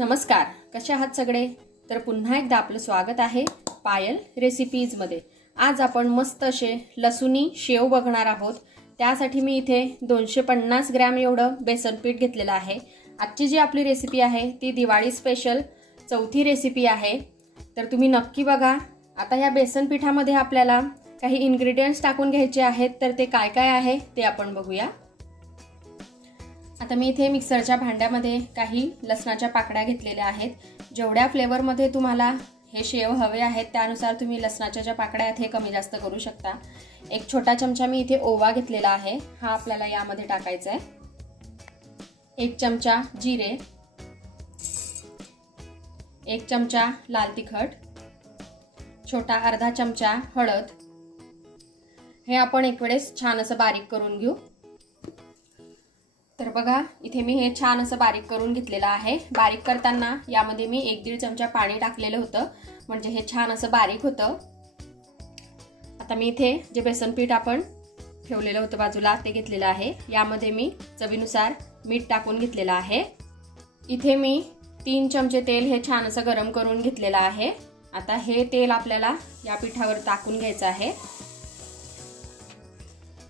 नमस्कार, कसे आहात सगळे? तर पुन्हा एकदा आपलं स्वागत आहे पायल रेसिपीज मध्ये। आज आपण मस्त असे लसुनी शेव बघणार आहोत। त्यासाठी मी इथे 250 ग्रॅम एवढं बेसन पीठ घेतलेलं आहे। आजची जी आपली रेसिपी आहे ती दिवाळी स्पेशल चौथी रेसिपी आहे, तर तुम्ही नक्की बघा। आता या बेसन पिठामध्ये आपल्याला काही इन्ग्रेडियंट्स टाकून घ्यायचे आहेत, तर ते काय काय आहे ते आपण बघूया। आता मी इथे मिक्सरच्या भांड्यामध्ये काही लसणाच्या पाकळ्या घेतलेल्या आहेत। जेवढ्या फ्लेवर मध्ये तुम्हाला हे शेव हवे आहेत त्यानुसार तुम्ही लसणाच्या ज्या पाकळ्या आहेत हे कमी जास्त करू शकता। एक छोटा चमचा मी इथे ओवा घेतलेला आहे, हा आपल्याला यामध्ये टाकायचा आहे। 1 चमचा जिरे, 1 चमचा लाल तिखट, छोटा अर्धा चमचा हळद, हे आपण एक वेळेस छान असं बारीक करून घेऊ। तर बघा इथे मी हे छान असं बारीक करून घेतलेलं आहे। बारीक करताना यामध्ये मी 1-1.5 चमचा पाणी टाकलेलं होतं, म्हणजे हे छान असं बारीक होतं। आता मी इथे जे बेसन पीठ आपण ठेवलेलं होतं बाजूला ते घेतलेलं आहे। यामध्ये मी चवीनुसार मीठ टाकून घेतलेलं आहे। इथे मी 3 चमचे तेल हे छान असं गरम करून घेतलेलं आहे। आता हे तेल आपल्याला या पिठावर टाकून घ्यायचं आहे।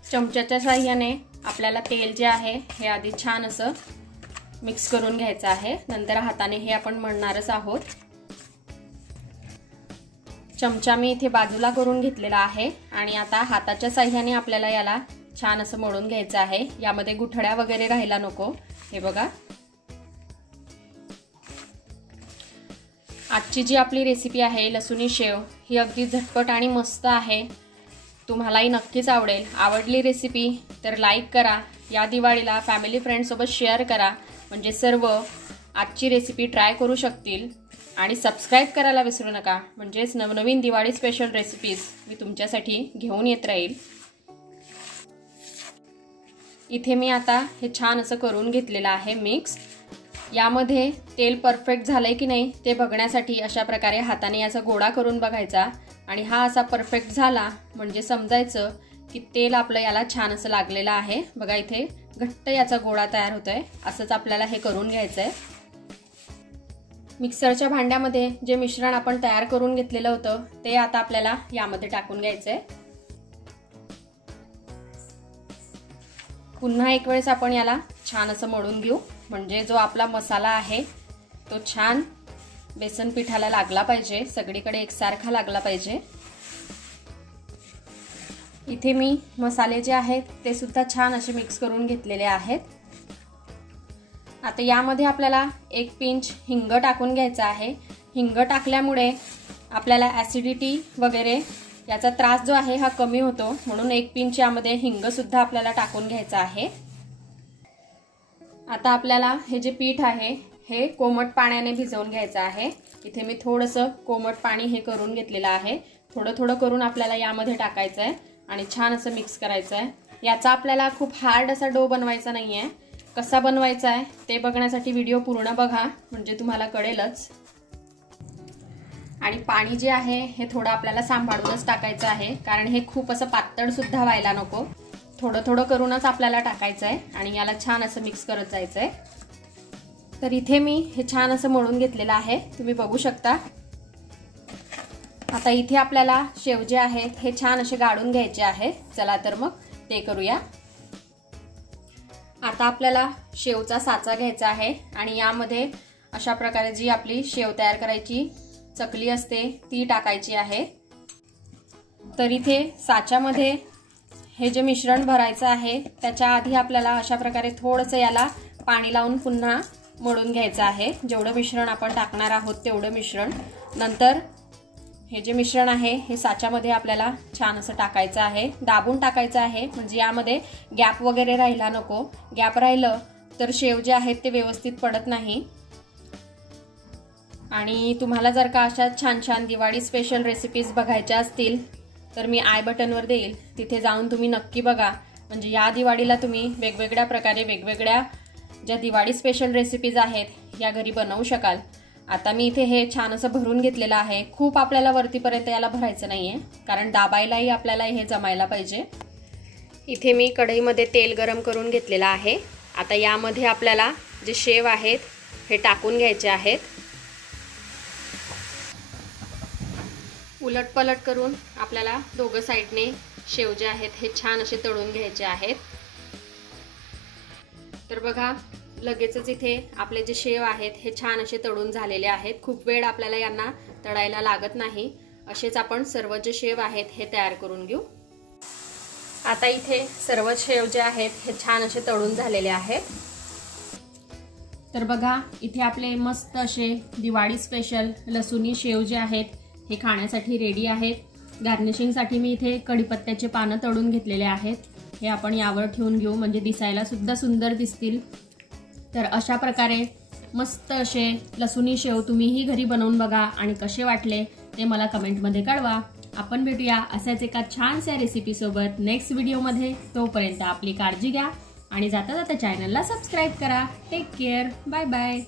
चमच्याच्या साहाय्याने आपल्याला तेल जे आहे हे आधी छान असं मिक्स करून घ्यायचं आहे, नंतर हाताने हे आपण मळणारच आहोत। चमचा मी इथे बाजूला करून घेतलेला आहे आणि आता हाताच्या साहाय्याने आपल्याला याला छान असं मळून घ्यायचं आहे। यामध्ये गुठळ्या वगैरे राहायला नको। हे बघा, आजची जी आपली रेसिपी आहे लसुनी शेव ही अगदी झटपट आणि मस्त आहे। तुम्हालाही नक्कीच आवडेल। आवडली रेसिपी तर लाईक करा, या दिवाळीला फॅमिली फ्रेंड सोबत शेअर करा, म्हणजे सर्व आजची रेसिपी ट्राय करू शकतील। आणि सबस्क्राइब करायला विसरू नका, म्हणजेच नवनवीन दिवाळी स्पेशल रेसिपीज मी तुमच्यासाठी घेऊन येत राहील। इथे मी आता हे छान असं करून घेतलेलं आहे मिक्स। यामध्ये तेल परफेक्ट झालंय की नाही ते बघण्यासाठी अशा प्रकारे हाताने याचा गोळा करून बघायचा आणि हा असा परफेक्ट झाला म्हणजे समजायचं की तेल आपलं याला छान असं लागलेलं आहे। बघा इथे घट्ट याचा गोळा तयार होतोय, असंच आपल्याला हे करून घ्यायचंय। मिक्सरच्या भांड्यामध्ये जे मिश्रण आपण तयार करून घेतलेलं होतं ते आता आपल्याला यामध्ये टाकून घ्यायचंय। पुन्हा एक वेळेस आपण याला छान असं मळून घेऊ, म्हणजे जो आपला मसाला आहे तो छान बेसन पिठाला लागला पाहिजे, सगळीकडे एकसारखा लागला पाहिजे। इथे मी मसाले जे आहेत ते सुद्धा छान असे मिक्स करून घेतलेले आहेत। आता यामध्ये आपल्याला 1 पिंच हिंग टाकून घ्यायचा आहे। हिंग टाकल्यामुळे आपल्याला ऍसिडिटी वगैरे याचा त्रास जो आहे हा कमी होतो, म्हणून 1 पिंच यामध्ये हिंग सुद्धा आपल्याला टाकून घ्यायचा आहे। आता आपल्याला हे जे पीठ आहे हे कोमट पाण्याने भिजवून घ्यायचं आहे। इथे मी थोडंसं कोमट पाणी हे करून घेतलेलं आहे। थोडं थोडं करून आपल्याला यामध्ये टाकायचं आहे आणि छान असं मिक्स करायचं आहे। याचा आपल्याला खूप हार्ड असा डो बनवायचा नाहीये। कसा बनवायचा आहे ते बघण्यासाठी व्हिडिओ पूर्ण बघा, म्हणजे तुम्हाला कळेलच। आणि पाणी जे आहे हे थोडं आपल्याला सांभाळूनच टाकायचं आहे, कारण हे खूप असं पातळ सुद्धा व्हायला नको। थोडं थोडं करूनच आपल्याला टाकायचं आहे आणि याला छान असं मिक्स करत जायचं आहे। तर इथे मी हे छान असं मळून घेतलेलं आहे, तुम्ही बघू शकता। आता इथे आपल्याला शेव जे आहेत हे छान असे गाळून घ्यायचे आहे। चला तर मग ते करूया। आता आपल्याला शेवचा साचा घ्यायचा आहे आणि यामध्ये अशा प्रकारे जी आपली शेव तयार करायची चकली असते ती टाकायची आहे। तर इथे साच्यामध्ये हे जे मिश्रण भरायचं आहे त्याच्या आधी आपल्याला अशा प्रकारे थोडंसं याला पाणी लावून पुन्हा मळून घ्यायचं आहे। जेवढं मिश्रण आपण टाकणार आहोत तेवढं मिश्रण। नंतर हे जे मिश्रण आहे हे साच्यामध्ये आपल्याला छान असं टाकायचं आहे, दाबून टाकायचं आहे, म्हणजे यामध्ये गॅप वगैरे राहिला नको। गॅप राहिलं तर शेव जे आहेत ते व्यवस्थित पडत नाही। आणि तुम्हाला जर का अशा छान छान दिवाळी स्पेशल रेसिपीज बघायच्या असतील तर मी आय बटनवर देईल, तिथे जाऊन तुम्ही नक्की बघा, म्हणजे या दिवाळीला तुम्ही वेगवेगळ्या प्रकारे वेगवेगळ्या ज्या दिवाळी स्पेशल रेसिपीज आहेत या घरी बनवू शकाल। आता मी इथे हे छान असं भरून घेतलेलं आहे। खूप आपल्याला वरतीपर्यंत याला भरायचं नाहीये, कारण दाबायलाही आपल्याला हे जमायला पाहिजे। इथे मी कढईमध्ये तेल गरम करून घेतलेलं आहे। आता यामध्ये आपल्याला जे शेव आहेत हे टाकून घ्यायचे आहेत। उलट पलट करून आपल्याला दोघं साइडने शेव जे आहेत हे छान असे तळून घ्यायचे आहेत। तर बघा लगेचच इथे आपले जे शेव आहेत हे छान असे तळून झालेले आहेत। खूप वेळ आपल्याला यांना तळायला लागत नाही। असेच आपण सर्व जे शेव आहेत हे तयार करून घेऊ। आता इथे सर्व शेव जे आहेत हे छान असे तळून झालेले आहेत। तर बघा इथे आपले मस्त असे दिवाळी स्पेशल लसुनी शेव जे आहेत हे खाण्यासाठी रेडी आहेत। गार्निशिंगसाठी मी इथे कढीपत्त्याचे पानं तळून घेतलेले आहेत। हे आपण यावर ठेवून घेऊ म्हणजे दिसायला सुद्धा सुंदर दिसतील। तर अशा प्रकारे मस्त असे लसुनी शेव तुम्हीही घरी बनवून बघा आणि कसे वाटले ते मला कमेंटमध्ये कळवा। आपण भेटूया अशाच एका छानशा रेसिपी सोबत नेक्स्ट व्हिडिओमध्ये। तोपर्यंत आपली काळजी घ्या आणि जाता जाता चॅनलला सबस्क्राइब करा। Take care, bye bye.